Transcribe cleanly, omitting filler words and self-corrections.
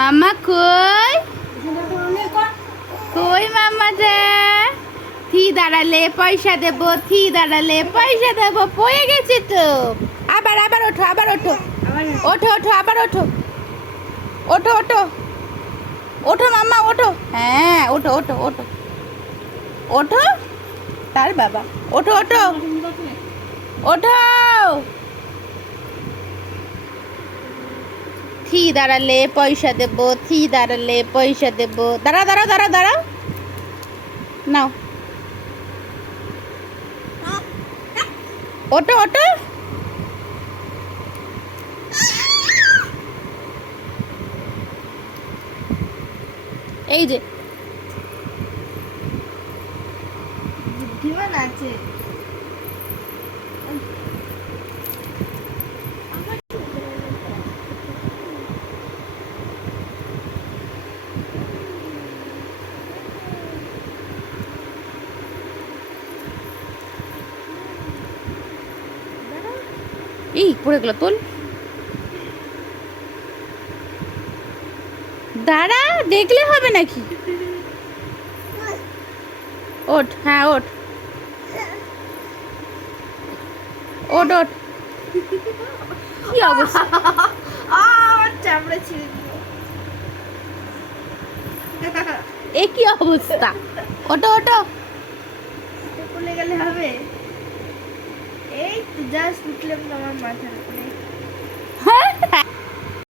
মাম্মা কই কই মাম্মা যে থি দাঁড়ালে পয়সা দেবো, থি দাঁড়ালে পয়সা দেবো। পড়ে গেছে তো। আবার আবার ওঠো, আবার ওঠো, ওঠো ওঠো, আবার ওঠো, ওঠো ওঠো, ওঠো মাম্মা ওঠো। হ্যাঁ ওঠো ওঠো ওঠো ওঠো, তার বাবা ওঠো ওঠো ওঠো। থি দাঁড়ালে পয়সা দেবো, থি দাঁড়ালে পয়সা দেবো। দাঁড়া দাঁড়া দাঁড়া দাঁড়া, নাও ওঠো ওঠো। এই যে বুদ্ধিমান আছে। এই পড়ে গেল, তোল। দাঁড়া, দেখলে হবে নাকি? ওঠ, হ্যাঁ ওঠ ওঠ ওঠ। কি অবস্থা, আমার চামড়া ছিঁড়ে দিল। এ কি অবস্থা? ওঠো ওঠো। বলে গেলে হবে? এই তো জাস্ট উঠলাম তো আমার মাথার উপরে। হ্যাঁ